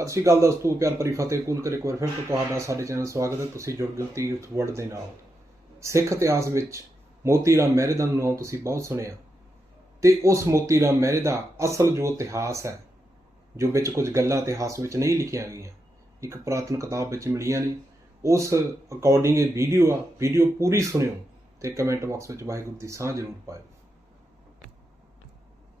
ਸਤਿ ਸ਼੍ਰੀ ਅਕਾਲ ਦੋਸਤੋ, ਪਿਆਰ ਭਰੀ ਫਤਿਹ, ਕੂਲ ਕਰੇ ਕੋਰ ਫਿਰ ਤੋਂ ਤੁਹਾਡਾ ਸਾਡੇ ਚੈਨਲ ਸਵਾਗਤ ਹੈ। ਤੁਸੀਂ ਜੁੜ ਗਏ ਤੀ ਯੂਥ ਵਰਲਡ ਦੇ ਨਾਲ। ਸਿੱਖ ਇਤਿਹਾਸ ਵਿੱਚ ਮੋਤੀ ਰਾਮ ਮਹਿਰੇ ਦਾ ਨਾਮ ਤੁਸੀਂ ਬਹੁਤ ਸੁਣਿਆ। ਤੇ ਉਸ ਮੋਤੀ ਰਾਮ ਮਹਿਰੇ ਦਾ ਅਸਲ ਜੋ ਇਤਿਹਾਸ ਹੈ, ਜੋ ਵਿੱਚ ਕੁਝ ਗੱਲਾਂ ਇਤਿਹਾਸ ਵਿੱਚ ਨਹੀਂ ਲਿਖੀਆਂ ਗਈਆਂ, ਇੱਕ ਪੁਰਾਤਨ ਕਿਤਾਬ ਵਿੱਚ ਮਿਲੀਆਂ ਨੇ। ਉਸ ਅਕੋਰਡਿੰਗ ਇਹ ਵੀਡੀਓ ਆ ਵੀਡੀਓ ਪੂਰੀ ਸੁਣਿਓ ਤੇ ਕਮੈਂਟ ਬਾਕਸ ਵਿੱਚ ਵਾਹਿਗੁਰੂ ਦੀ ਸਾਹ ਜ਼ਰੂਰ ਪਾਇਓ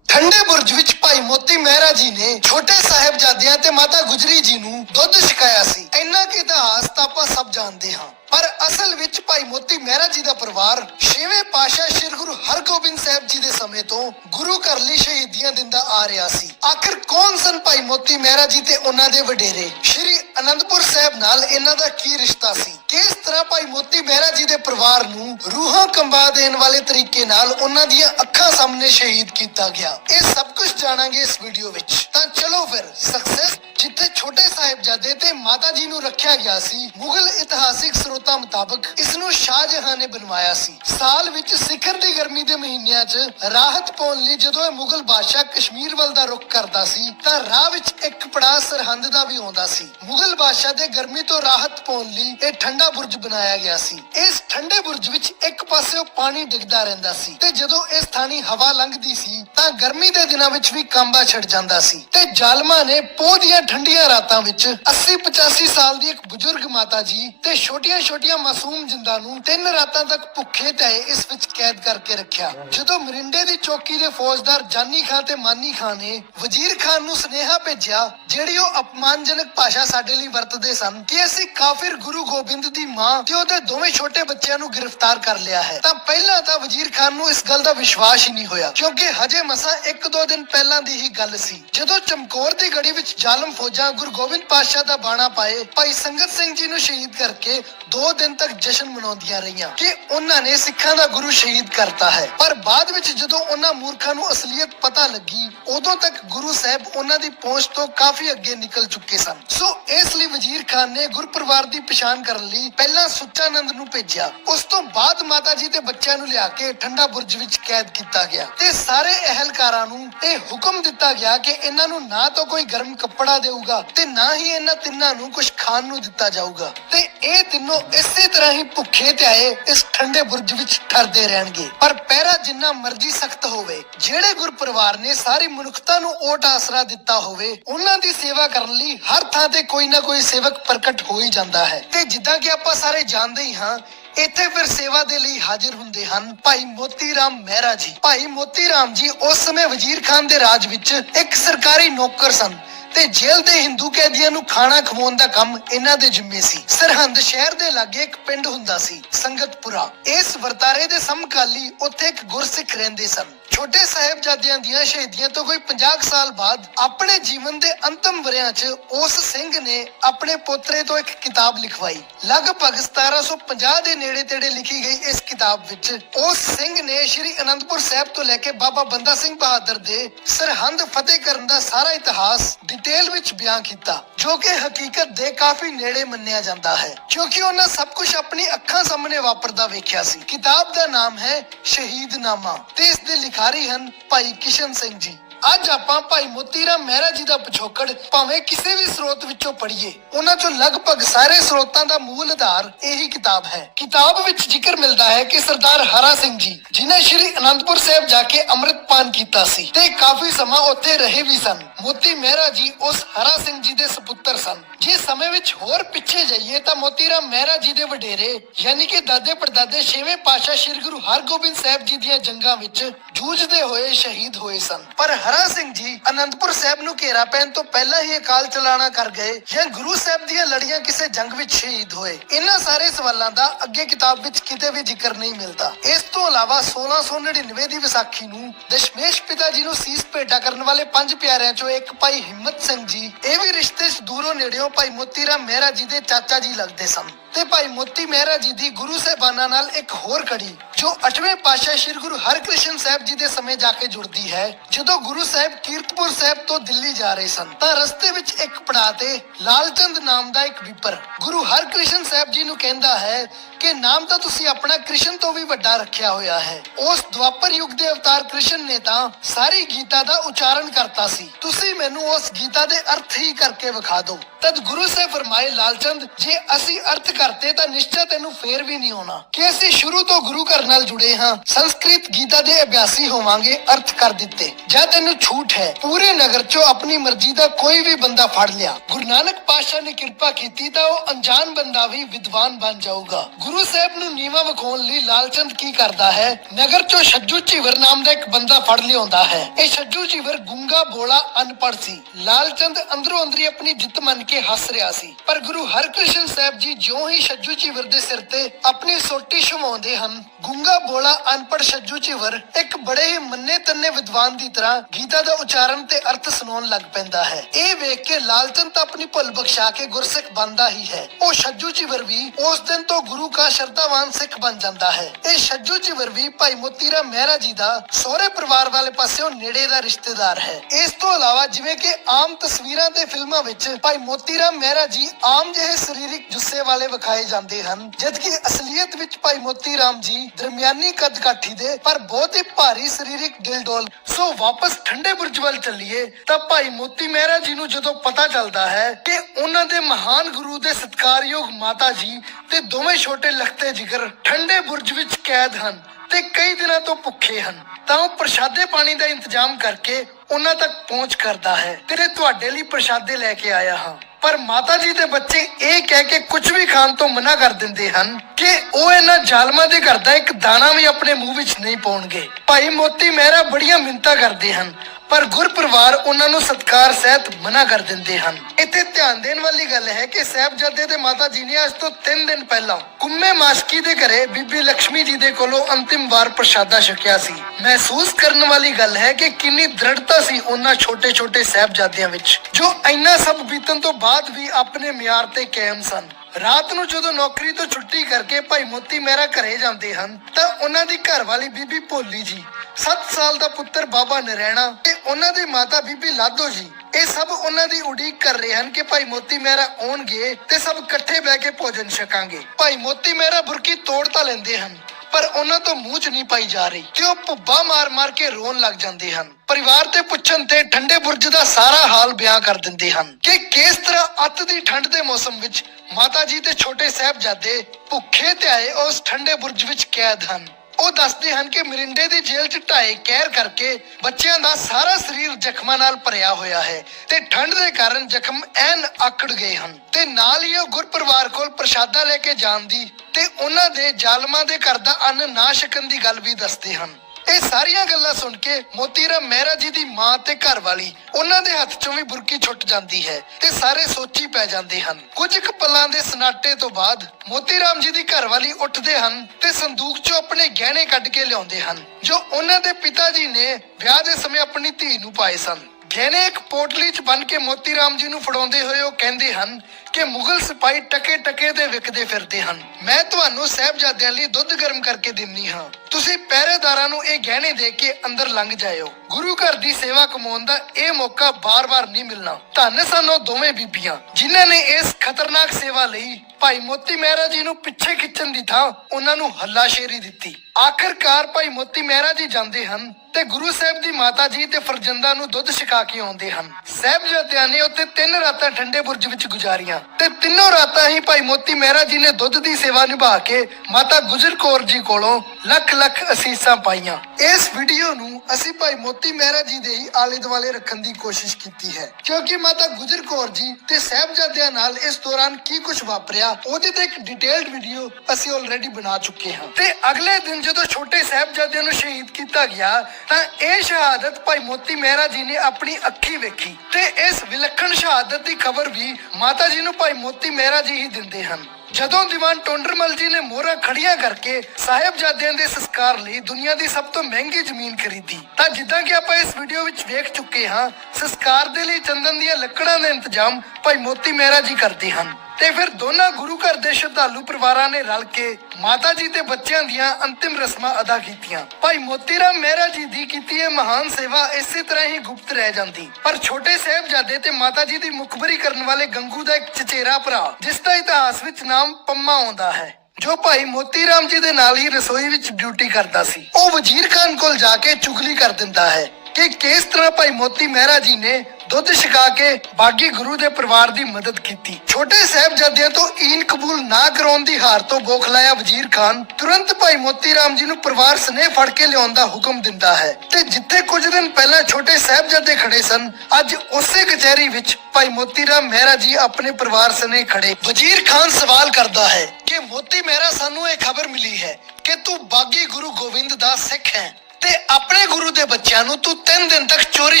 ਠੰਡੇ ਬੁਰਜ ਵਿੱਚ ਭਾਈ ਮੋਤੀ ਮਹਿਰਾ ਜੀ ਨੇ ਛੋਟੇ ਸਾਹਿਬਜ਼ਾਦਿਆਂ ਤੇ ਮਾਤਾ ਗੁਜਰੀ ਜੀ ਨੂੰ ਦੁੱਧ ਛਕਾਇਆ ਸੀ। ਇੰਨਾ ਕਿ ਇਤਿਹਾਸ ਤਾਂ ਆਪਾਂ ਸਭ ਜਾਣਦੇ ਹਾਂ। ਪਰ ਅਸਲ ਵਿੱਚ ਭਾਈ ਮੋਤੀ ਮਹਿਰਾ ਜੀ ਦਾ ਪਰਿਵਾਰ ਛੇਵੇਂ ਪਾਸ਼ਾ ਸ੍ਰੀ ਗੁਰੂ ਹਰਗੋਬਿੰਦ ਸਾਹਿਬ ਜੀ ਦੇ ਸਮੇਂ ਤੋਂ ਗੁਰੂ ਘਰ ਲਈ ਸ਼ਹੀਦੀਆਂ ਦਿੰਦਾ ਆ ਰਿਹਾ ਸੀ। ਆਖਿਰ ਕੌਣ ਸਨ ਭਾਈ ਮੋਤੀ ਮਹਿਰਾ ਜੀ ਤੇ ਉਹਨਾਂ ਦੇ ਵਡੇਰੇ? ਸ੍ਰੀ ਅਨੰਦਪੁਰ ਸਾਹਿਬ ਨਾਲ ਇਹਨਾਂ ਦਾ ਕੀ ਰਿਸ਼ਤਾ ਸੀ? ਕਿਸ ਤਰ੍ਹਾਂ ਭਾਈ ਮੋਤੀ ਮਹਿਰਾ ਜੀ ਦੇ ਪਰਿਵਾਰ ਨੂੰ ਰੂਹਾਂ ਕੰਬਾ ਦੇਣ ਵਾਲੇ ਤਰੀਕੇ ਨਾਲ ਉਹਨਾਂ ਦੀਆਂ ਅੱਖਾਂ ਸਾਹਮਣੇ ਸ਼ਹੀਦ ਕੀਤਾ ਗਿਆ। ਇਹ ਸਭ ਕੁਝ ਜਾਣਾਂਗੇ ਇਸ ਵੀਡੀਓ ਵਿੱਚ। ਤਾਂ ਚਲੋ ਫਿਰ ਸਕਸੈਸ ਜਿੱਥੇ ਛੋਟੇ ਸਾਹਿਬਜ਼ਾਦੇ ਤੇ ਮਾਤਾ ਜੀ ਨੂੰ ਰੱਖਿਆ ਗਿਆ ਸੀ, ਮੁਗਲ ਇਤਿਹਾਸਿਕ ਸਰੋਤਾਂ ਮੁਤਾਬਕ ਇਸ ਨੂੰ ਸ਼ਾਹਜਹਾਂ ਨੇ ਬਣਵਾਇਆ ਸੀ। ਸਾਲ ਵਿੱਚ ਸਿਖਰ ਦੀ ਗਰਮੀ ਦੇ ਮਹੀਨਿਆਂ 'ਚ ਰਾਹਤ ਪਾਉਣ ਲਈ ਜਦੋਂ ਇਹ ਮੁਗਲ ਬਾਦਸ਼ਾਹ ਕਸ਼ਮੀਰ ਵੱਲ ਦਾ ਰੁਖ ਕਰਦਾ ਸੀ, ਤਾਂ ਰਾਹ ਵਿੱਚ ਇੱਕ ਪੜਾਅ ਸਰਹੰਦ ਦਾ ਵੀ ਆਉਂਦਾ ਸੀ। ਮੁਗਲ ਬਾਦਸ਼ਾਹ ਦੇ ਗਰਮੀ ਤੋਂ ਰਾਹਤ ਪਾਉਣ ਲਈ ਇਹ ਠੰਡਾ ਬੁਰਜ ਬਣਾਇਆ ਗਿਆ ਸੀ। ਇਸ ਠੰਡੇ ਬੁਰਜ ਵਿੱਚ ਇੱਕ ਪਾਸਿਓਂ ਪਾਣੀ ਡਿੱਗਦਾ ਰਹਿੰਦਾ ਸੀ ਤੇ ਜਦੋਂ ਇਸ ਥਾਣੀ ਹਵਾ ਲੰਘਦੀ ਸੀ ਤਾਂ ਗਰਮੀ ਦੇ ਦਿਨਾਂ ਵਿੱਚ ਵੀ ਕਾਂਬਾ ਛਿੜ ਜਾਂਦਾ ਸੀ ਤੇ ਜ਼ਾਲਮਾਂ ਨੇ ਪੋਹ ਦੀਆਂ ਠੰਡੀਆਂ ਰਾਤਾਂ ਵਿੱਚ 80 85 ਸਾਲ ਦੀ ਇੱਕ ਬਜ਼ੁਰਗ ਮਾਤਾ ਜੀ ਤੇ ਛੋਟੀਆਂ-ਛੋਟੀਆਂ ਮਾਸੂਮ ਜਿੰਦਾਂ ਨੂੰ ਤਿੰਨ ਰਾਤਾਂ ਤੱਕ ਭੁੱਖੇ ਤੇ ਇਸ ਵਿੱਚ ਕੈਦ ਕਰਕੇ ਰੱਖਿਆ। ਜਦੋਂ ਮਰਿੰਡੇ ਦੀ ਚੌਕੀ ਦੇ ਫੌਜਦਾਰ ਜਾਨੀ ਖਾਨ ਤੇ ਮਾਨੀ ਖਾਨ ਨੇ ਵਜ਼ੀਰ ਖਾਨ ਨੂੰ ਸੁਨੇਹਾ ਭੇਜਿਆ, ਜਿਹੜੀ ਉਹ ਅਪਮਾਨਜਨਕ ਭਾਸ਼ਾ ਸਾਡੇ ਲਈ ਵਰਤਦੇ ਸਨ ਕਿ ਅਸੀਂ ਕਾਫਿਰ ਗੁਰੂ ਗੋਬਿੰਦ ਦੀ ਮਾਂ ਤੇ ਉਹਦੇ ਦੋਵੇਂ ਛੋਟੇ ਬੱਚਿਆਂ ਨੂੰ ਗ੍ਰਿਫਤਾਰ ਕਰ ਲਿਆ ਹੈ। ਤਾਂ ਪਹਿਲਾਂ ਤਾਂ ਵਜ਼ੀਰ ਖਾਨ ਨੂੰ ਇਸ ਗੱਲ ਦਾ ਵਿਸ਼ਵਾਸ ਹੀ ਨਹੀਂ ਹੋਇਆ, ਕਿਉਂਕਿ ਹਜੇ ਮਸਾਂ ਇੱਕ ਦੋ ਦਿਨ ਪਹਿਲਾਂ ਦੀ ਹੀ ਗੱਲ ਸੀ। ਜਦੋਂ ਚਮਕੌਰ ਦੀ ਗੜੀ ਵਿੱਚ ਜ਼ਾਲਮ ਫੌਜਾਂ ਗੁਰੂ ਗੋਬਿੰਦ ਪਾਤਸ਼ਾਹ ਦਾ ਬਾਣਾ ਪਾਏ, ਭਾਈ ਸੰਗਤ ਸਿੰਘ ਜੀ ਨੂੰ ਸ਼ਹੀਦ ਕਰਕੇ ਦੋ ਦਿਨ ਤੱਕ ਜਸ਼ਨ ਮਨਾਉਂਦੀਆਂ ਰਹੀਆਂ। ਕਿ ਉਹਨਾਂ ਨੇ ਸਿੱਖਾਂ ਦਾ ਗੁਰੂ ਸ਼ਹੀਦ ਕਰਤਾ ਹੈ। ਪਰ ਬਾਅਦ ਵਿੱਚ ਜਦੋਂ ਉਹਨਾਂ ਮੂਰਖਾਂ ਨੂੰ ਅਸਲੀਅਤ ਪਤਾ ਲੱਗੀ, ਉਦੋਂ ਤੱਕ ਗੁਰੂ ਸਾਹਿਬ ਉਹਨਾਂ ਦੀ ਪਹੁੰਚ ਤੋਂ ਕਾਫੀ ਅੱਗੇ ਨਿਕਲ ਚੁੱਕੇ ਸਨ। ਸੋ ਇਸ ਲਈ ਵਜ਼ੀਰ ਖਾਨ ਨੇ ਗੁਰਪਰਿਵਾਰ ਦੀ ਪਛਾਣ ਕਰਨ ਲਈ ਪਹਿਲਾਂ ਸੁੱਚਾ ਸੁੱਚਾਨੰਦ ਨੂੰ ਭੇਜਿਆ। ਉਸ ਤੋਂ ਬਾਅਦ ਮਾਤਾ ਜੀ ਤੇ ਬੱਚਿਆਂ ਨੂੰ ਲਿਆ ਕੇ ਠੰਡਾ ਬੁਰਜ ਵਿੱਚ ਕੈਦ ਕੀਤਾ ਗਿਆ। ਤੇ ਸਾਰੇ ਅਹਿਲਕਾਰਾਂ ਨੂੰ ਇਹ ਹੁਕਮ ਦਿੱਤਾ ਗਿਆ ਕਿ ਇਹਨਾਂ ਨੂੰ ਨਾ ਤਾਂ ਕੋਈ ਗਰਮ ਕੱਪੜਾ ਦੇਊਗਾ ਤੇ ਨਾ ਹੀ ਇਹਨਾਂ ਤਿੰਨਾਂ ਨੂੰ ਕੁਝ ਖਾਣ ਨੂੰ ਦਿੱਤਾ ਜਾਊਗਾ। ਤੇ ਇਹ ਤਿੰਨੋਂ ਇਸੇ ਤਰ੍ਹਾਂ ਹੀ ਭੁੱਖੇ ਤੇ ਆਏ ਇਸ ਠੰਡੇ ਬੁਰਜ ਵਿੱਚ ਠਰਦੇ ਰਹਿਣਗੇ। ਪਰ ਪਹਿਰਾ ਜਿੰਨਾ ਮਰਜ਼ੀ ਸਖਤ ਹੋਵੇ, ਜਿਹੜੇ ਗੁਰਪਰਿਵਾਰ ਨੇ ਸਾਰੀ ਮਨੁੱਖਤਾ ਨੂੰ ਓਟ ਆਸਰਾ ਦਿੱਤਾ ਹੋਵੇ, ਉਹਨਾਂ ਦੀ ਸੇਵਾ ਕਰਨ ਲਈ ਹਰ ਥਾਂ ਤੇ ਕੋਈ ਨਾ ਕੋਈ ਸੇਵਕ ਪ੍ਰਗਟ ਹੋ ਹੀ ਜਾਂਦਾ ਹੈ। ਤੇ ਜਿੱਦਾਂ ਕਿ ਆਪਾਂ ਸਾਰੇ ਜਾਣਦੇ ਹੀ ਹਾਂ, ਇੱਥੇ ਫਿਰ ਸੇਵਾ ਦੇ ਲਈ ਹਾਜ਼ਰ ਹੁੰਦੇ ਹਨ ਭਾਈ ਮੋਤੀ ਰਾਮ ਮਹਿਰਾ ਜੀ। ਭਾਈ ਮੋਤੀ ਰਾਮ ਜੀ, ਉਸ ਸਮੇਂ ਵਜ਼ੀਰ ਖਾਨ ਦੇ ਰਾਜ ਵਿੱਚ ਇੱਕ ਸਰਕਾਰੀ ਨੌਕਰ ਸਨ ਤੇ ਜੇਲ੍ਹ ਦੇ ਹਿੰਦੂ ਕੈਦੀਆਂ ਨੂੰ ਖਾਣਾ ਖਵਾਉਣ ਦਾ ਕੰਮ ਇਹਨਾਂ ਦੇ ਜ਼ਿੰਮੇ ਸੀ। ਸਰਹੰਦ ਸ਼ਹਿਰ ਦੇ ਲਾਗੇ ਇੱਕ ਪਿੰਡ ਹੁੰਦਾ ਸੀ, ਸੰਗਤਪੁਰਾ। ਇਸ ਵਰਤਾਰੇ ਦੇ ਸਮਕਾਲੀ ਉੱਥੇ ਇੱਕ ਗੁਰਸਿੱਖ ਰਹਿੰਦੇ ਸਨ। ਛੋਟੇ ਸਾਹਿਬਜ਼ਾਦਿਆਂ ਦੀਆਂ ਸ਼ਹੀਦੀਆਂ ਤੋਂ ਕੋਈ 50 ਸਾਲ ਬਾਅਦ ਆਪਣੇ ਜੀਵਨ ਦੇ ਅੰਤਮ ਵਰਿਆਂ 'ਚ ਉਸ ਸਿੰਘ ਨੇ ਆਪਣੇ ਪੋਤਰੇ ਤੋਂ ਇੱਕ ਕਿਤਾਬ ਲਿਖਵਾਈ। ਲਗਭਗ 1750 ਦੇ ਨੇੜੇ ਤੇੜੇ ਲਿਖੀ ਗਈ ਇਸ ਕਿਤਾਬ ਵਿੱਚ ਉਸ ਸਿੰਘ ਨੇ ਸ਼੍ਰੀ ਅਨੰਦਪੁਰ ਸਾਹਿਬ ਤੋਂ ਲੈ ਕੇ ਬਾਬਾ ਬੰਦਾ ਸਿੰਘ ਬਹਾਦਰ ਦੇ ਸਰਹੰਦ ਫਤਿਹ ਕਰਨ ਦਾ ਸਾਰਾ ਇਤਿਹਾਸ ਡਿਟੇਲ ਵਿੱਚ ਬਿਆਨ ਕੀਤਾ, ਜੋ ਕਿ ਹਕੀਕਤ ਦੇ ਕਾਫੀ ਨੇੜੇ ਮੰਨਿਆ ਜਾਂਦਾ ਹੈ। ਕਿਉਂਕਿ ਉਹਨਾਂ ਸਭ ਕੁਝ ਆਪਣੀ ਅੱਖਾਂ ਸਾਹਮਣੇ ਵਾਪਰਦਾ ਵੇਖਿਆ ਸੀ। ਕਿਤਾਬ ਦਾ ਨਾਮ ਹੈ ਸ਼ਹੀਦਨਾਮਾ ਤੇ ਇਸ ਦੇ ਲਿਖਾਰੀ ਹਨ ਭਾਈ ਕਿਸ਼ਨ ਸਿੰਘ ਜੀ। ਅੱਜ ਆਪਾਂ ਭਾਈ ਮੋਤੀ ਰਾਮ ਮਹਿਰਾ ਜੀ ਦਾ ਪਿਛੋਕੜ ਭਾਵੇਂ ਕਿਸੇ ਵੀ ਸਰੋਤ ਵਿੱਚੋਂ ਪੜ੍ਹੀਏ, ਉਹਨਾਂ ਚੋਂ ਲਗਭਗ ਸਾਰੇ ਸਰੋਤਾਂ ਦਾ ਮੂਲ ਆਧਾਰ ਇਹੀ ਕਿਤਾਬ ਹੈ। ਕਿਤਾਬ ਵਿੱਚ ਜ਼ਿਕਰ ਮਿਲਦਾ ਹੈ ਕਿ ਸਰਦਾਰ ਹਰਾ ਸਿੰਘ ਜੀ, ਜਿਨ੍ਹਾਂ ਸ਼੍ਰੀ ਅਨੰਦਪੁਰ ਸਾਹਿਬ ਜਾ ਕੇ ਅੰਮ੍ਰਿਤ ਕੀਤਾ ਸੀ ਤੇ ਕਾਫੀ ਸਮਾਂ ਉੱਥੇ ਰਹੇ ਵੀ ਸਨ। ਮੋਤੀ ਮਹਿਰਾ ਜੀ ਉਸ ਹਰਾ ਸਿੰਘ ਜੀ ਦੇ ਸੁਪੁੱਤਰ ਸਨ। ਜੇ ਸਮੇਂ ਵਿੱਚ ਹੋਰ ਪਿੱਛੇ ਜਾਈਏ ਤਾਂ ਮੋਤੀ ਰਾਮ ਮਹਿਰਾ ਜੀ ਦੇ ਵਡੇਰੇ, ਯਾਨੀ ਕਿ ਦਾਦੇ ਪੜਦਾਦੇ ਛੇਵੇਂ ਪਾਤਸ਼ਾਹ ਸ੍ਰੀ ਗੁਰੂ ਹਰਗੋਬਿੰਦ ਸਾਹਿਬ ਜੀ ਦੀਆਂ ਜੰਗਾਂ ਵਿੱਚ ਜੂਝਦੇ ਹੋਏ ਸ਼ਹੀਦ ਹੋਏ ਸਨ। ਪਰ ਹਰਾ ਸਿੰਘ ਜੀ ਅਨੰਦਪੁਰ ਸਾਹਿਬ ਨੂੰ ਘੇਰਾ ਪੈਣ ਤੋਂ ਪਹਿਲਾਂ ਹੀ ਅਕਾਲ ਚਲਾਣਾ ਕਰ ਗਏ ਜਾਂ ਗੁਰੂ ਸਾਹਿਬ ਦੀਆਂ ਲੜੀਆਂ ਕਿਸੇ ਜੰਗ ਵਿੱਚ ਸ਼ਹੀਦ ਹੋਏ। ਇਹਨਾਂ ਸਾਰੇ ਸਵਾਲਾਂ ਦਾ ਅੱਗੇ ਕਿਤਾਬ ਵਿੱਚ ਕਿਤੇ ਵੀ ਜ਼ਿਕਰ ਨਹੀਂ ਮਿਲਦਾ। ਇਸ ਤੋਂ ਇਲਾਵਾ 1699 ਦੀ ਵਿਸਾਖੀ ਨੂੰ ਦਸ਼ਮੇਸ਼ ਪਿਤਾ ਜੀ ਨੂੰ ਸੀਸ ਭੇਟਾ ਕਰਨ ਵਾਲੇ ਪੰਜ ਪਿਆਰਿਆਂ ਚੋਂ ਇੱਕ ਭਾਈ ਹਿੰਮਤ ਸਿੰਘ ਜੀ, ਇਹ ਵੀ ਰਿਸ਼ਤੇ 'ਚ ਦੂਰੋਂ ਨੇੜਿਓਂ ਭਾਈ ਮੋਤੀ ਰਾਮ ਮਹਿਰਾ ਜੀ ਦੇ ਚਾਚਾ ਜੀ ਲੱਗਦੇ ਸਨ। ਤੇ ਭਾਈ ਮੋਤੀ ਮਹਿਰਾ ਜੀ ਦੀ ਗੁਰੂ ਸਾਹਿਬਾਨਾਂ ਨਾਲ ਇੱਕ ਹੋਰ ਕੜੀ, ਜੋ 8ਵੇਂ ਪਾਤਸ਼ਾਹ ਸ੍ਰੀ ਗੁਰੂ ਹਰਕ੍ਰਿਸ਼ਨ ਸਾਹਿਬ ਜੀ ਦੇ ਸਮੇਂ ਜਾ ਕੇ ਜੁੜਦੀ ਹੈ, ਜਦੋਂ ਗੁਰੂ ਗੁਰੂ ਸਾਹਿਬ ਕੀਰਤਪੁਰ ਸਾਹਿਬ ਤੋਂ ਦਿੱਲੀ ਜਾ ਰਹੇ ਸਨ। ਤਾਂ ਰਸਤੇ ਵਿੱਚ ਇੱਕ ਪੜਾਅ ਤੇ ਲਾਲਚੰਦ ਨਾਮ ਦਾ ਇੱਕ ਵਿਪਰ ਗੁਰੂ ਹਰਕ੍ਰਿਸ਼ਨ ਸਾਹਿਬ ਜੀ ਨੂੰ ਕਹਿੰਦਾ ਹੈ ਕਿ ਨਾਮ ਤਾਂ ਤੁਸੀਂ ਆਪਣਾ ਕ੍ਰਿਸ਼ਨ ਤੋਂ ਵੀ ਵੱਡਾ ਰੱਖਿਆ ਹੋਇਆ ਹੈ। ਉਸ ਦੁਆਪਰ ਯੁੱਗ ਦੇ ਅਵਤਾਰ ਕ੍ਰਿਸ਼ਨ ਨੇ ਤਾਂ ਸਾਰੀ ਗੀਤਾ ਦਾ ਉਚਾਰਨ ਕਰਤਾ ਸੀ। ਤੁਸੀਂ ਮੈਨੂੰ ਉਸ ਗੀਤਾ ਦੇ ਅਰਥ ਹੀ ਕਰਕੇ ਵਿਖਾ ਦਿਓ। ਤਦ ਗੁਰੂ ਸਾਹਿਬ ਫਰਮਾਏ, ਲਾਲਚੰਦ, ਜੇ ਅਸੀਂ ਅਰਥ ਕਰਤੇ ਤਾਂ ਨਿਸ਼ਚੈ ਤੈਨੂੰ ਫੇਰ ਵੀ ਨਹੀਂ ਆਉਣਾ। ਕਿ ਅਸੀਂ ਸ਼ੁਰੂ ਤੋਂ ਗੁਰੂ ਘਰ ਨਾਲ ਜੁੜੇ ਹਾਂ, ਸੰਸਕ੍ਰਿਤ ਗੀਤਾ ਦੇ ਅਭਿਆਸੀ ਹੋਵਾਂਗੇ ਅਰਥ ਕਰ ਦਿੱਤੇ। ਜਾਂ ਤੈਨੂੰ ਛੂਟ ਹੈ, ਪੂਰੇ ਨਗਰ ਚੋਂ ਆਪਣੀ ਮਰਜ਼ੀ ਦਾ ਕੋਈ ਵੀ ਬੰਦਾ ਫੜ ਲਿਆ। ਗੁਰੂ ਨਾਨਕ ਪਾਤਸ਼ਾਹ ਨੇ ਕਿਰਪਾ ਕੀਤੀ ਤਾਂ ਉਹ ਅਣਜਾਣ ਬੰਦਾ ਵੀ ਵਿਦਵਾਨ ਬਣ ਜਾਊਗਾ। ਗੁਰੂ ਸਾਹਿਬ ਨੂੰ ਨੀਵਾ ਵਿਖਾਉਣ ਲਈ ਲਾਲਚੰਦ ਕੀ ਕਰਦਾ ਹੈ? ਨਗਰ ਚੋਂ ਛੱਜੂ ਝੀਵਰ ਨਾਮ ਦਾ ਇੱਕ ਬੰਦਾ ਫੜ ਲਿਆਉਂਦਾ ਹੈ। ਇਹ ਛੱਜੂ ਝੀਵਰ ਗੁੰਗਾ ਬੋਲਾ ਅਨਪੜ੍ਹ ਸੀ। ਲਾਲਚੰਦ ਅੰਦਰੋਂ ਅੰਦਰੀ ਆਪਣੀ ਜਿੱਤ ਮੰਨ ਕੇ ਹੱਸ ਰਿਹਾ ਸੀ। ਪਰ ਗੁਰੂ ਹਰਕ੍ਰਿਸ਼ਨ ਸਾਹਿਬ ਜੀ ਜਿਉਂ ਹੀ ਛੱਜੂ ਝੀਵਰ ਦੇ ਸਿਰ ਤੇ ਆਪਣੀ ਸੋਟੀ ਸ਼ਮਾਉਂਦੇ ਹਨ, ਗੁੰਗਾ ਬੋਲਾ ਅਨਪੜ੍ਹ ਛੱਜੂ ਝੀਵਰ ਇੱਕ ਬੜੇ ਹੀ ਮੰਨੇ ਤੰਨੇ ਵਿਦਵਾਨ ਦੀ ਤਰ੍ਹਾਂ ਗੀਤਾ ਦਾ ਉਚਾਰਨ ਤੇ ਅਰਥ ਸੁਣਾਉਣ ਲੱਗ ਪੈਂਦਾ ਹੈ। ਇਹ ਵੇਖ ਕੇ ਲਾਲਚੰਦ ਤਾਂ ਆਪਣੀ ਭੁੱਲ ਬਖਸ਼ਾ ਕੇ ਗੁਰਸਿੱਖ ਬਣਦਾ ਹੀ ਹੈ। ਉਹ ਛੱਜੂ ਝੀਵਰ ਵੀ ਉਸ ਦਿਨ ਤੋਂ ਗੁਰੂ ਕਾ ਸ਼ਰਧਾਵਾਨ ਸਿੱਖ ਬਣ ਜਾਂਦਾ ਹੈ। ਇਹ ਛੱਜੂ ਝੀਵਰ ਵੀ ਭਾਈ ਮੋਤੀ ਰਾਮ ਮਹਿਰਾ ਜੀ ਦਾ ਸਹੁਰੇ ਪਰਿਵਾਰ ਵਾਲੇ ਪਾਸਿਓਂ ਨੇੜੇ ਦਾ ਰਿਸ਼ਤੇਦਾਰ ਹੈ। ਇਸ ਤੋਂ ਇਲਾਵਾ ਜਿਵੇਂ ਕਿ ਆਮ ਤਸਵੀਰਾਂ ਤੇ ਫਿਲਮਾਂ ਵਿੱਚ ਭਾਈ ਮੋਤੀ ਰਾਮ ਮਹਿਰਾ ਜੀ ਆਮ ਜਿਹੇ ਸਰੀਰਕ ਜੁੱਸੇ ਵਾਲੇ ਵਿਖਾਏ ਜਾਂਦੇ ਹਨ, ਜਦਕਿ ਅਸਲੀਅਤ ਵਿੱਚ ਭਾਈ ਮੋਤੀ ਰਾਮ ਜੀ ਦਰਮਿਆਨੀ ਕੱਦ ਕਾਠੀ ਦੇ ਪਰ ਬਹੁਤ ਹੀ ਭਾਰੀ ਸਰੀਰਕ ਦਿਲਡੋਲ ਸੋ ਵਾਪਸ ਠੰਡੇ ਬੁਰਜ ਵੱਲ ਚੱਲੀਏ, ਤਾਂ ਭਾਈ ਮੋਤੀ ਮਹਿਰਾ ਜੀ ਨੂੰ ਜਦੋਂ ਪਤਾ ਚੱਲਦਾ ਹੈ ਕਿ ਉਹਨਾਂ ਦੇ ਮਹਾਨ ਗੁਰੂ ਦੇ ਸਤਕਾਰਯੋਗ ਮਾਤਾ ਜੀ ਤੇ ਦੋਵੇਂ ਛੋਟੇ ਲਖਤੇ ਜਿਗਰ, ਠੰਡੇ ਬੁਰਜ ਵਿੱਚ ਕੈਦ ਹਨ ਤੇ ਕਈ ਦਿਨਾਂ ਤੋਂ ਭੁੱਖੇ ਹਨ। ਤਾਂ ਉਹ ਪ੍ਰਸ਼ਾਦੇ ਪਾਣੀ ਦਾ ਇੰਤਜ਼ਾਮ ਕਰਕੇ ਉਹਨਾਂ ਤੱਕ ਪਹੁੰਚ ਕਰਦਾ ਹੈ ਤੇਰੇ ਤੁਹਾਡੇ ਲਈ ਪ੍ਰਸ਼ਾਦੇ ਲੈ ਕੇ ਆਇਆ ਹਾਂ। ਪਰ ਮਾਤਾ ਜੀ ਦੇ ਬੱਚੇ ਇਹ ਕਹਿ ਕੇ ਕੁਝ ਵੀ ਖਾਣ ਤੋਂ ਮਨਾ ਕਰ ਦਿੰਦੇ ਹਨ ਕਿ ਉਹ ਇਹਨਾਂ ਜ਼ਾਲਮਾਂ ਦੇ ਘਰ ਦਾ ਇੱਕ ਦਾਣਾ ਵੀ ਆਪਣੇ ਮੂੰਹ ਵਿੱਚ ਨਹੀਂ ਪਾਉਣਗੇ। ਭਾਈ ਮੋਤੀ ਮਹਿਰਾ ਬੜੀਆਂ ਮਿੰਤਾ ਕਰਦੇ ਹਨ। ਪਰ ਗੁਰ ਪਰਿਵਾਰ ਉਹਨਾਂ ਨੂੰ ਸਤਕਾਰ ਸਹਿਤ ਮਨਾ ਕਰ ਦਿੰਦੇ ਹਨ। ਇੱਥੇ ਧਿਆਨ ਦੇਣ ਵਾਲੀ ਗੱਲ ਹੈ ਕਿ ਸਾਹਿਬਜ਼ਾਦੇ ਤੇ ਮਾਤਾ ਜੀ ਨੇ ਅੱਜ ਤੋਂ 3 ਦਿਨ ਪਹਿਲਾਂ ਕੁੰਮੇ ਮਾਸਕੀ ਦੇ ਘਰੇ ਬੀਬੀ ਲక్ష్ਮੀ ਜੀ ਦੇ ਕੋਲੋਂ ਅੰਤਿਮ ਵਾਰ ਪ੍ਰਸ਼ਾਦਾ ਛਕਿਆ ਸੀ। ਮਹਿਸੂਸ ਕਰਨ ਵਾਲੀ ਗੱਲ ਹੈ ਕਿ ਕਿੰਨੀ ਦ੍ਰਿੜਤਾ ਸੀ ਉਹਨਾਂ ਛੋਟੇ-ਛੋਟੇ ਸਾਹਿਬਜ਼ਾਦਿਆਂ ਵਿੱਚ, ਜੋ ਇੰਨਾ ਸਭ ਬੀਤਣ ਤੋਂ ਬਾਅਦ ਵੀ ਆਪਣੇ ਮਿਆਰ ਤੇ ਕਾਇਮ ਸਨ। ਰਾਤ ਨੂੰ ਜਦੋਂ ਨੌਕਰੀ ਤੋਂ ਛੁੱਟੀ ਕਰਕੇ ਭਾਈ ਮੋਤੀ ਮੇਰਾ ਘਰੇ ਜਾਂਦੇ ਹਨ, ਤਾਂ ਉਹਨਾਂ ਦੀ ਘਰ ਵਾਲੀ ਬੀਬੀ ਭੋਲੀ ਜੀ 7 ਸਾਲ ਦਾ ਪੁੱਤਰ ਬਾਬਾ ਨਰੈਣਾ ਉਹਨਾਂ ਦੇ ਮਾਤਾ ਬੀਬੀ ਲਾਦੋ ਜੀ, ਇਹ ਸਭ ਉਹਨਾਂ ਦੀ ਉਡੀਕ ਕਰ ਰਹੇ ਹਨ ਕਿ ਭਾਈ ਮੋਤੀ ਮਹਿਰਾ ਆਉਣਗੇ ਤੇ ਸਭ ਇਕੱਠੇ ਬਹਿ ਕੇ ਭੋਜਨ ਛਕਾਂਗੇ। ਭਾਈ ਮੋਤੀ ਮਹਿਰਾ ਬੁਰਕੀ ਤੋੜ ਤਾਂ ਲੈਂਦੇ ਹਨ, ਪਰ ਉਹਨਾਂ ਤੋਂ ਮੂੰਹ ਚ ਨਹੀਂ ਪਾਈ ਜਾ ਰਹੀ ਤੇ ਉਹ ਭੁੱਬਾ ਮਾਰ-ਮਾਰ ਕੇ ਰੋਣ ਲੱਗ ਜਾਂਦੇ ਹਨ। ਪਰਿਵਾਰ ਤੇ ਪੁੱਛਣ ਤੇ ਠੰਡੇ ਬੁਰਜ ਦਾ ਸਾਰਾ ਹਾਲ ਬਿਆਨ ਕਰ ਦਿੰਦੇ ਹਨ ਕਿ ਕਿਸ ਤਰ੍ਹਾਂ ਅੱਤ ਦੀ ਠੰਡ ਦੇ ਮੌਸਮ ਵਿੱਚ ਮਾਤਾ ਜੀ ਤੇ ਛੋਟੇ ਸਾਹਿਬਜ਼ਾਦੇ ਭੁੱਖੇ ਤੇ ਆਏ ਉਸ ਠੰਡੇ ਬੁਰਜ ਵਿੱਚ ਕੈਦ ਹਨ। ਉਹ ਦੱਸਦੇ ਹਨ ਕਿ ਮਰਿੰਡੇ ਦੀ ਜੇਲ੍ਹ 'ਚ ਢਾਏ ਕਹਿਰ ਕਰਕੇ ਬੱਚਿਆਂ ਦਾ ਸਾਰਾ ਸਰੀਰ ਜ਼ਖਮਾਂ ਨਾਲ ਭਰਿਆ ਹੋਇਆ ਹੈ ਤੇ ਠੰਡ ਦੇ ਕਾਰਨ ਜ਼ਖਮ ਐਨ ਆਕੜ ਗਏ ਹਨ। ਤੇ ਨਾਲ ਹੀ ਉਹ ਗੁਰ ਪਰਿਵਾਰ ਕੋਲ ਪ੍ਰਸ਼ਾਦਾ ਲੈ ਕੇ ਜਾਣ ਦੀ ਤੇ ਉਹਨਾਂ ਦੇ ਜ਼ਾਲਮਾਂ ਦੇ ਘਰ ਦਾ ਅੰਨ ਨਾ ਛਕਣ ਦੀ ਗੱਲ ਵੀ ਦੱਸਦੇ ਹਨ। ਇਹ ਸਾਰੀਆਂ ਗੱਲਾਂ ਸੁਣ ਕੇ ਮੋਤੀਰਾਮ ਮਹਿਰਾ ਜੀ ਦੀ ਮਾਂ ਤੇ ਘਰ ਵਾਲੀ ਉਹਨਾਂ ਦੇ ਹੱਥ ਚੋਂ ਵੀ ਬੁਰਕੀ ਛੁੱਟ ਜਾਂਦੀ ਹੈ ਤੇ ਸਾਰੇ ਸੋਚੀ ਪੈ ਜਾਂਦੇ ਹਨ। ਕੁਝ ਕੁ ਪਲਾਂ ਦੇ ਸਨਾਟੇ ਤੋਂ ਬਾਅਦ ਮੋਤੀਰਾਮ ਜੀ ਦੀ ਘਰ ਵਾਲੀ ਉੱਠਦੇ ਹਨ ਤੇ ਸੰਦੂਕ ਚੋਂ ਆਪਣੇ ਗਹਿਣੇ ਕੱਢ ਕੇ ਲਿਆਉਂਦੇ ਹਨ, ਜੋ ਉਹਨਾਂ ਦੇ ਪਿਤਾ ਜੀ ਨੇ ਵਿਆਹ ਦੇ ਸਮੇਂ ਆਪਣੀ ਧੀ ਨੂੰ ਪਾਏ ਸਨ। ਗਹਿਣੇ ਇੱਕ ਪੋਟਲੀ 'ਚ ਬੰਨ ਕੇ ਮੋਤੀਰਾਮ ਜੀ ਨੂੰ ਫੜਾਉਂਦੇ ਹੋਏ ਉਹ ਕਹਿੰਦੇ ਹਨ ਕਿ ਮੁਗਲ ਸਿਪਾਹੀ ਟਕੇ ਟਕੇ ਤੇ ਵਿਕਦੇ ਫਿਰਦੇ ਹਨ। ਮੈਂ ਤੁਹਾਨੂੰ ਸਹਿਬਜ਼ਾਦਿਆਂ ਲਈ ਦੁੱਧ ਗਰਮ ਕਰਕੇ ਦਿੰਨੀ ਹਾਂ। ਤੁਸੀਂ ਪਹਿਰੇਦਾਰਾਂ ਨੂੰ ਇਹ ਗਹਿਣੇ ਦੇ ਕੇ ਅੰਦਰ ਲੰਘ ਜਾਇਓ। ਗੁਰੂ ਘਰ ਦੀ ਸੇਵਾ ਕਮਾਉਣ ਦਾ ਇਹ ਮੌਕਾ ਬਾਰ-ਬਾਰ ਨਹੀਂ ਮਿਲਣਾ। ਧੰਨ ਸਨ ਉਹ ਦੋਵੇਂ ਬੀਬੀਆਂ, ਜਿਨ੍ਹਾਂ ਨੇ ਇਸ ਖਤਰਨਾਕ ਸੇਵਾ ਲਈ ਭਾਈ ਮੋਤੀ ਮਹਿਰਾ ਜੀ ਨੂੰ ਪਿੱਛੇ ਖਿੱਚਣ ਦੀ ਥਾਂ ਉਹਨਾਂ ਨੂੰ ਹੱਲਾਸ਼ੇਰੀ ਦਿੱਤੀ। ਆਖਰਕਾਰ ਭਾਈ ਮੋਤੀ ਮਹਿਰਾ ਜੀ ਜਾਂਦੇ ਹਨ ਤੇ ਗੁਰੂ ਸਾਹਿਬ ਦੀ ਮਾਤਾ ਜੀ ਤੇ ਫਰਜ਼ੰਦਾਂ ਨੂੰ ਦੁੱਧ ਛਕਾ ਕੇ ਆਉਂਦੇ ਹਨ। ਸਾਹਿਬਜ਼ਾਦਿਆਂ ਨੇ ਉੱਥੇ ਤਿੰਨ ਰਾਤਾਂ ਠੰਡੇ ਬੁਰਜ ਵਿੱਚ ਗੁਜ਼ਾਰੀਆਂ। ਤੇ ਤਿੰਨੋਂ ਰਾਤਾਂ ਹੀ ਭਾਈ ਮੋਤੀ ਮਹਿਰਾ ਜੀ ਨੇ ਦੁੱਧ ਦੀ ਸੇਵਾ ਨਿਭਾ ਕੇ ਮਾਤਾ ਗੁਜਰ ਕੌਰ ਜੀ ਕੋਲੋਂ ਲੱਖ ਲੱਖ ਅਸੀਸਾਂ ਪਾਈਆਂ। ਇਸ ਵੀਡੀਓ ਨੂੰ ਅਸੀਂ ਭਾਈ ਮੋਤੀ ਮਹਿਰਾ ਜੀ ਦੇ ਹੀ ਆਲੇ ਦੁਆਲੇ ਰੱਖਣ ਦੀ ਕੋਸ਼ਿਸ਼ ਕੀਤੀ ਹੈ। ਕਿਉਂਕਿ ਮਾਤਾ ਗੁਜਰ ਕੌਰ ਜੀ ਤੇ ਸਾਹਿਬਜ਼ਾਦਿਆਂ ਨਾਲ ਇਸ ਦੌਰਾਨ ਕੀ ਕੁਝ ਵਾਪਰਿਆ, ਉਹਦੀ ਤੇ ਇੱਕ ਡਿਟੇਲਡ ਵੀਡੀਓ ਅਸੀਂ ਆਲਰੇਡੀ ਬਣਾ ਚੁੱਕੇ ਹਾਂ। ਤੇ ਅਗਲੇ ਦਿਨ ਜਦੋਂ ਛੋਟੇ ਸਾਹਿਬਜ਼ਾਦਿਆਂ ਨੂੰ ਸ਼ਹੀਦ ਕੀਤਾ ਗਿਆ, ਤਾਂ ਇਹ ਸ਼ਹਾਦਤ ਭਾਈ ਮੋਤੀ ਮਹਿਰਾ ਜੀ ਨੇ ਆਪਣੀ ਅੱਖੀ ਵੇਖੀ। ਤੇ ਇਸ ਵਿਲੱਖਣ ਸ਼ਹਾਦਤ ਦੀ ਖਬਰ ਵੀ ਮਾਤਾ ਜੀ ਨੂੰ ਭਾਈ ਮੋਤੀ ਮਹਿਰਾ ਜੀ ਹੀ ਦਿੰਦੇ ਹਨ। ਜਦੋਂ ਦੀਵਾਨ ਟੋਂਡਰਮਲ ਜੀ ਨੇ ਮੋਹਰਾਂ ਖੜੀਆਂ ਕਰਕੇ ਸਾਹਿਬਜ਼ਾਦਿਆਂ ਦੇ ਸੰਸਕਾਰ ਲਈ ਦੁਨੀਆ ਦੀ ਸਭ ਤੋਂ ਮਹਿੰਗੀ ਜ਼ਮੀਨ ਖਰੀਦੀ, ਤਾਂ ਜਿੱਦਾਂ ਕਿ ਆਪਾਂ ਇਸ ਵੀਡੀਓ ਵਿੱਚ ਵੇਖ ਚੁੱਕੇ ਹਾਂ, ਸੰਸਕਾਰ ਦੇ ਲਈ ਚੰਦਨ ਦੀਆਂ ਲੱਕੜਾਂ ਦਾ ਇੰਤਜ਼ਾਮ ਭਾਈ ਮੋਤੀ ਮਹਿਰਾ ਜੀ ਕਰਦੇ ਹਨ। ਤੇ ਫਿਰ ਦੋਨਾਂ ਗੁਰੂ ਘਰ ਦੇ ਸ਼ਰਧਾਲੂ ਪਰਿਵਾਰਾਂ ਨੇ ਰਲ ਕੇ ਮਾਤਾ ਜੀ ਤੇ ਬੱਚਿਆਂ ਦੀਆਂ ਅੰਤਿਮ ਰਸਮਾਂ ਅਦਾ ਕੀਤੀਆਂ। ਭਾਈ ਮੋਤੀ ਮਹਿਰਾ ਜੀ ਦੀ ਕੀਤੀ ਇਹ ਮਹਾਨ ਸੇਵਾ ਇਸੇ ਤਰ੍ਹਾਂ ਹੀ ਗੁਪਤ ਰਹਿ ਜਾਂਦੀ। ਪਰ ਛੋਟੇ ਸਾਹਿਬਜ਼ਾਦੇ ਤੇ ਮਾਤਾ ਜੀ ਦੀ ਮੁਖਬਰੀ ਕਰਨ ਵਾਲੇ ਗੰਗੂ ਦਾ ਇੱਕ ਚਚੇਰਾ ਭਰਾ, ਜਿਸ ਦਾ ਇਤਿਹਾਸ ਵਿੱਚ ਨਾਮ ਪੰਮਾ ਆਉਂਦਾ ਹੈ, ਜੋ ਭਾਈ ਮੋਤੀ ਰਾਮ ਜੀ ਦੇ ਨਾਲ ਹੀ ਰਸੋਈ ਵਿੱਚ ਡਿਊਟੀ ਕਰਦਾ ਸੀ। ਉਹ ਵਜ਼ੀਰ ਖਾਨ ਕੋਲ ਜਾ ਕੇ ਚੁਗਲੀ ਕਰ ਦਿੰਦਾ ਹੈ। ਕਿ ਕਿਸ ਤਰ੍ਹਾਂ ਭਾਈ ਮੋਤੀ ਮਹਿਰਾ ਜੀ ਨੇ ਦੁੱਧ ਛਕਾ ਕੇ ਬਾਗੀ ਗੁਰੂ ਦੇ ਪਰਿਵਾਰ ਦੀ ਮਦਦ ਕੀਤੀ? ਛੋਟੇ ਸਾਹਿਬਜ਼ਾਦਿਆਂ ਤੋਂ ਈਨ ਕਬੂਲ ਨਾ ਕਰਾਉਣ ਦੀ ਹਾਰ ਤੋਂ ਬੋਖਲਾਇਆ ਵਜ਼ੀਰ ਖਾਨ ਤੁਰੰਤ ਭਾਈ ਮੋਤੀ ਰਾਮ ਜੀ ਨੂੰ ਪਰਿਵਾਰ ਸਨੇ ਫੜ ਕੇ ਲਿਆਉਣ ਦਾ ਹੁਕਮ ਦਿੰਦਾ ਹੈ। ਤੇ ਜਿੱਥੇ ਕੁਝ ਦਿਨ ਪਹਿਲਾਂ ਛੋਟੇ ਸਾਹਿਬਜ਼ਾਦੇ ਖੜੇ ਸਨ, ਅੱਜ ਉਸੇ ਕਚਹਿਰੀ ਵਿੱਚ ਭਾਈ ਮੋਤੀ ਰਾਮ ਮਹਿਰਾ ਜੀ ਆਪਣੇ ਪਰਿਵਾਰ ਸਨੇ ਖੜੇ। ਵਜ਼ੀਰ ਖਾਨ ਸਵਾਲ ਕਰਦਾ ਹੈ ਕਿ ਮੋਤੀ ਮਹਿਰਾ, ਸਾਨੂੰ ਇਹ ਖਬਰ ਮਿਲੀ ਹੈ ਕਿ ਤੂੰ ਬਾਗੀ ਗੁਰੂ ਗੋਬਿੰਦ ਦਾ ਸਿੱਖ ਹੈ। ਤੇ ਆਪਣੇ ਗੁਰੂ ਦੇ ਬੱਚਿਆਂ ਨੂੰ ਤੂੰ 3 ਦਿਨ ਤੱਕ ਚੋਰੀ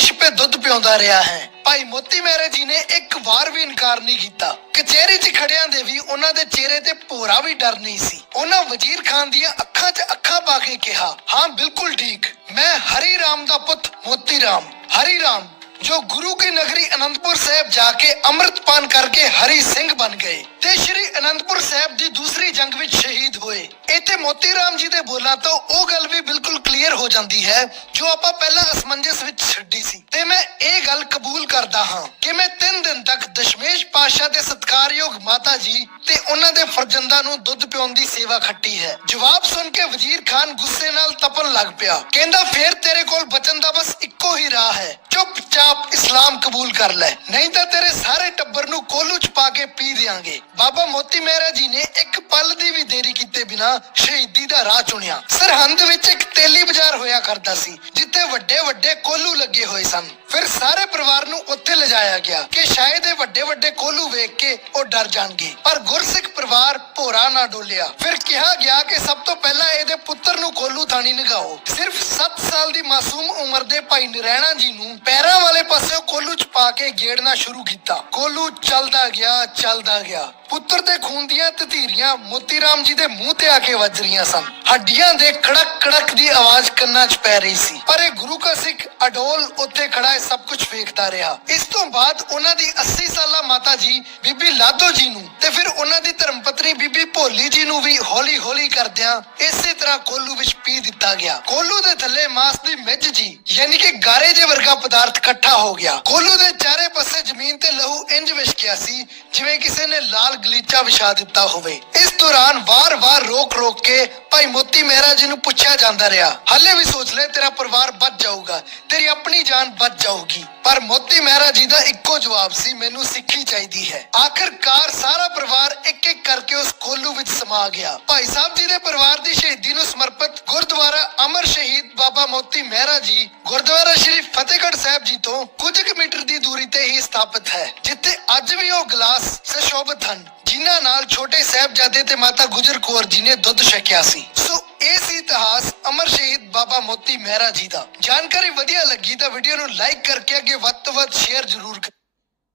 ਛਿਪੇ ਦੁੱਧ ਪਿਆਉਂਦਾ ਰਿਹਾ ਹੈ। ਭਾਈ ਮੋਤੀ ਮਹਿਰਾ ਜੀ ਨੇ ਇੱਕ ਵਾਰ ਵੀ ਇਨਕਾਰ ਨਹੀਂ ਕੀਤਾ। ਕਚਹਿਰੀ 'ਚ ਖੜਿਆਂ ਦੇ ਵੀ ਉਹਨਾਂ ਦੇ ਚਿਹਰੇ ਤੇ ਭੋਰਾ ਵੀ ਡਰ ਨਹੀਂ ਸੀ। ਉਹਨਾਂ ਵਜ਼ੀਰ ਖਾਨ ਦੀਆਂ ਅੱਖਾਂ 'ਚ ਅੱਖਾਂ ਪਾ ਕੇ ਕਿਹਾ, ਹਾਂ, ਬਿਲਕੁਲ ਠੀਕ। ਮੈਂ ਹਰੀ ਰਾਮ ਦਾ ਪੁੱਤ, ਮੋਤੀ ਰਾਮ। ਹਰੀ ਰਾਮ। ਜੋ ਗੁਰੂ ਕੀ ਨਗਰੀ ਅਨੰਦਪੁਰ ਸਾਹਿਬ ਜਾ ਕੇ ਅੰਮ੍ਰਿਤ ਪਾਨ ਕਰਕੇ ਹਰੀ ਸਿੰਘ ਬਣ ਗਏ ਤੇ ਸ਼੍ਰੀ ਅਨੰਦਪੁਰ ਸਾਹਿਬ ਦੀ ਦੂਸਰੀ ਜੰਗ ਵਿੱਚ ਸ਼ਹੀਦ ਹੋਏ। ਇੱਥੇ ਮੋਤੀ ਰਾਮ ਜੀ ਦੇ ਬੋਲਾਂ ਤੋਂ ਉਹ ਗੱਲ ਵੀ ਬਿਲਕੁਲ ਕਲੀਅਰ ਹੋ ਜਾਂਦੀ ਹੈ, ਜੋ ਆਪਾਂ ਪਹਿਲਾਂ ਅਸਮੰਜਸ ਵਿੱਚ ਛੱਡੀ ਸੀ। ਤੇ ਮੈਂ ਇਹ ਗੱਲ ਕਬੂਲ ਕਰਦਾ ਹਾਂ ਕਿ ਮੈਂ 3 ਦਿਨ ਤੱਕ ਦਸ਼ਮੇਸ਼ ਪਾਸ਼ਾ ਦੇ ਸਤਕਾਰਯੋਗ ਮਾਤਾ ਜੀ ਤੇ ਉਹਨਾਂ ਦੇ ਫਰਜ਼ੰਦਾਂ ਨੂੰ ਦੁੱਧ ਪਿਉਣ ਦੀ ਸੇਵਾ ਖੱਟੀ ਹੈ। ਜਵਾਬ ਸੁਣ ਕੇ ਵਜ਼ੀਰ ਖਾਨ ਗੁੱਸੇ ਨਾਲ ਤਪਣ ਲੱਗ ਪਿਆ। ਕਹਿੰਦਾ, ਫੇਰ ਤੇਰੇ ਕੋਲ ਬਚਨ ਦਾ ਬਸ ਇੱਕੋ ਹੀ ਰਾਹ ਹੈ। ਚੁੱਪਚਾਪ ਇਸਲਾਮ ਕਬੂਲ ਕਰ ਲੈ। ਨਹੀਂ ਤਾਂ ਤੇਰੇ ਸਾਰੇ ਟੱਬਰ ਨੂੰ ਕੋਲੂ ਚ ਪਾ ਕੇ ਪੀ ਦਿਆਂਗੇ। ਬਾਬਾ ਮੋਤੀ ਮਹਿਰਾ ਜੀ ਨੇ ਇੱਕ ਪਲ ਦੀ ਵੀ ਦੇਰੀ ਕੀਤੇ ਬਿਨਾ ਸ਼ਹੀਦੀ ਦਾ ਰਾਹ ਚੁਣਿਆ। ਸਰਹੰਦ ਵਿੱਚ ਇੱਕ ਤੇਲੀ ਬਾਜ਼ਾਰ ਹੋਇਆ ਕਰਦਾ ਸੀ, ਜਿੱਥੇ ਵੱਡੇ ਵੱਡੇ ਕੋਲੂ ਲੱਗੇ ਹੋਏ ਸਨ। ਫਿਰ ਸਾਰੇ ਪਰਿਵਾਰ ਨੂੰ ਉੱਥੇ ਲਿਜਾਇਆ ਗਿਆ ਕਿ ਸ਼ਾਇਦ ਇਹ ਵੱਡੇ ਵੱਡੇ ਕੋਲੂ ਵੇਖ ਕੇ ਉਹ ਡਰ ਜਾਣਗੇ। ਪਰ ਗੁਰਸਿੱਖ ਪਰਿਵਾਰ ਭੋਰਾ ਨਾ ਡੋਲਿਆ। ਫਿਰ ਕਿਹਾ ਗਿਆ ਕਿ ਸਭ ਤੋਂ ਪਹਿਲਾਂ ਇਹਦੇ ਪੁੱਤਰ ਨੂੰ ਕੋਲੂ ਥਾਣੀ ਨਗਾਓ। ਸਿਰਫ 7 ਸਾਲ ਦੀ ਮਾਸੂਮ ਉਮਰ ਦੇ ਭਾਈ ਨਰੈਣਾ ਜੀ ਨੂੰ ਪੈਰਾਂ ਵਾਲੇ ਪਾਸੇ ਕੋਲੂ ਚ ਪਾ ਕੇ ਗੇੜਨਾ ਸ਼ੁਰੂ ਕੀਤਾ। ਕੋਲੂ ਚੱਲਦਾ ਗਿਆ ਚੱਲਦਾ ਗਿਆ। ਪੁੱਤਰ ਦੇ ਖੂਨ ਦੀਆਂ ਤਧੀਰੀਆਂ ਮੋਤੀ ਰਾਮ ਜੀ ਦੇ ਮੂੰਹ ਤੇ ਆ ਕੇ ਵੱਜ ਰਹੀਆਂ ਸਨ। ਹੱਡੀਆਂ ਦੇ ਕੜਕ ਕੜਕ ਦੀ ਆਵਾਜ਼ ਕੰਨਾਂ 'ਚ ਪੈ ਰਹੀ ਸੀ। ਪਰ ਇਹ ਗੁਰੂ ਕਾ ਸਿੱਖ ਅਡੋਲ ਉੱਥੇ ਖੜਾ ਇਹ ਸਭ ਕੁਝ ਵੇਖਦਾ ਰਿਹਾ। ਇਸ ਤੋਂ ਬਾਅਦ ਉਹਨਾਂ ਦੀ 80 ਸਾਲਾ ਮਾਤਾ ਜੀ, ਬੀਬੀ ਲਾਦੋ ਜੀ ਨੂੰ ਤੇ ਫਿਰ ਉਹਨਾਂ ਦੀ ਧਰਮ ਬੀਬੀ ਭੋਲੀ ਜੀ ਨੂੰ ਵੀ ਹੌਲੀ ਹੌਲੀ ਕਰਦਿਆਂ ਇਸੇ ਤਰ੍ਹਾਂ ਕੋਲੂ ਵਿੱਚ ਪੀ ਦਿੱਤਾ ਗਿਆ। ਕੋਲੂ ਦੇ ਥੱਲੇ ਮਾਸ ਦੀ ਮਿੱਝ ਜੀ, ਯਾਨੀ ਕਿ ਗਾਰੇ ਜੇ ਵਰਗਾ ਪਦਾਰਥ ਇਕੱਠਾ ਹੋ ਗਿਆ। ਕੋਲੂ ਦੇ ਚਾਰੇ ਪਾਸੇ ਜ਼ਮੀਨ ਤੇ ਲਹੂ ਇੰਜ ਵਿਛ ਗਿਆ ਸੀ, ਜਿਵੇਂ ਕਿਸੇ ਨੇ ਲਾਲ ਗਲੀਚਾ ਵਿਛਾ ਦਿੱਤਾ ਹੋਵੇ। ਇਸ ਦੌਰਾਨ ਵਾਰ-ਵਾਰ ਰੋਕ-ਰੋਕ ਕੇ ਭਾਈ ਮੋਤੀ ਮਹਿਰਾ ਜੀ ਨੂੰ ਪੁੱਛਿਆ ਜਾਂਦਾ ਰਿਹਾ, ਹੱਲੇ ਵੀ ਸੋਚ ਲੈ, ਤੇਰਾ ਪਰਿਵਾਰ ਬਚ ਜਾਊਗਾ। ਤੇਰੀ ਆਪਣੀ ਜਾਨ ਬਚ ਜਾਊਗੀ। ਪਰ ਮੋਤੀ ਮਹਿਰਾ ਜੀ ਦਾ ਇੱਕੋ ਜਵਾਬ ਸੀ, ਮੈਨੂੰ ਸਿੱਖੀ ਚਾਹੀਦੀ ਹੈ। ਆਖਰਕਾਰ ਸਾਰਾ ਪਰਿਵਾਰ ਇੱਕ-ਇੱਕ ਕਰਕੇ ਉਸ ਕੋਲੂ ਵਿੱਚ ਸਮਾ ਗਿਆ। ਭਾਈ ਸਾਹਿਬ ਜੀ ਦੇ ਪਰਿਵਾਰ ਦੀ ਸ਼ਹੀਦੀ ਨੂੰ ਸਮਰਪਿਤ ਗੁਰਦੁਆਰਾ ਅਮਰ ਸ਼ਹੀਦ ਬਾਬਾ ਮੋਤੀ ਮਹਿਰਾ ਜੀ ਗੁਰਦੁਆਰਾ ਸ਼੍ਰੀ ਫਤਿਹਗੜ੍ਹ ਸਾਹਿਬ ਜੀ ਤੋਂ ਕੁਝ ਕੁ ਮੀਟਰ ਦੀ ਦੂਰੀ ਤੇ ਹੀ ਸਥਾਪਿਤ ਹੈ, ਜਿੱਥੇ ਅੱਜ ਵੀ ਉਹ ਗਲਾਸ ਸੁਸ਼ੋਭਿਤ ਹਨ, ਜਿਨ੍ਹਾਂ ਨਾਲ ਛੋਟੇ ਸਾਹਿਬਜ਼ਾਦੇ ਤੇ ਮਾਤਾ ਗੁਜਰ ਕੌਰ ਜੀ ਨੇ ਦੁੱਧ ਛਕਿਆ ਸੀ। ਸੋ ਇਹ ਸੀ ਇਤਿਹਾਸ ਅਮਰ ਸ਼ਹੀਦ ਬਾਬਾ ਮੋਤੀ ਮਹਿਰਾ ਜੀ ਦਾ। ਜਾਣਕਾਰੀ ਵਧੀਆ ਲੱਗੀ ਤਾਂ ਵੀਡੀਓ ਨੂੰ ਲਾਈਕ ਕਰਕੇ ਅੱਗੇ ਵੱਧ ਤੋਂ ਵੱਧ ਸ਼ੇਅਰ ਜ਼ਰੂਰ ਕਰੋ।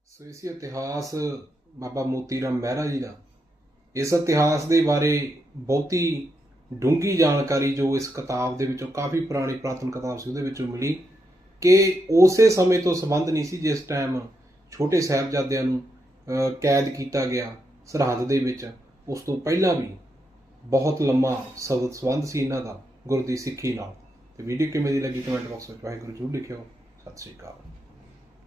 ਸੋ ਇਸੇ ਇਤਿਹਾਸ ਬਾਬਾ ਮੋਤੀ ਰਾਮ ਮਹਿਰਾ ਜੀ ਦਾ। ਇਸ ਇਤਿਹਾਸ ਦੇ ਬਾਰੇ ਬਹੁਤੀ ਡੂੰਘੀ ਜਾਣਕਾਰੀ ਜੋ ਇਸ ਕਿਤਾਬ ਦੇ ਵਿੱਚੋਂ ਕਾਫੀ ਪੁਰਾਣੀ ਪ੍ਰਾਤਨ ਕਿਤਾਬ ਸੀ, ਉਹਦੇ ਵਿੱਚੋਂ ਮਿਲੀ ਕਿ ਉਸੇ ਸਮੇਂ ਤੋਂ ਸੰਬੰਧ ਨਹੀਂ ਸੀ ਜਿਸ ਟਾਈਮ ਛੋਟੇ ਸਾਹਿਬਜ਼ਾਦਿਆਂ ਨੂੰ ਕੈਦ ਕੀਤਾ ਗਿਆ ਸਰਹੱਦ ਦੇ ਵਿੱਚ। ਉਸ ਤੋਂ ਪਹਿਲਾਂ ਵੀ ਬਹੁਤ ਲੰਮਾ ਸਬਦ ਸੰਬੰਧ ਸੀ ਇਹਨਾਂ ਦਾ ਗੁਰੂ ਦੀ ਸਿੱਖੀ ਨਾਲ। ਤੇ ਵੀਡੀਓ ਕਿਵੇਂ ਦੀ ਲੱਗੀ ਕਮੈਂਟ ਬਾਕਸ ਵਿੱਚ ਵਾਹਿਗੁਰੂ ਜਰੂਰ ਲਿਖਿਓ। ਸਤਿ ਸ਼੍ਰੀ ਅਕਾਲ।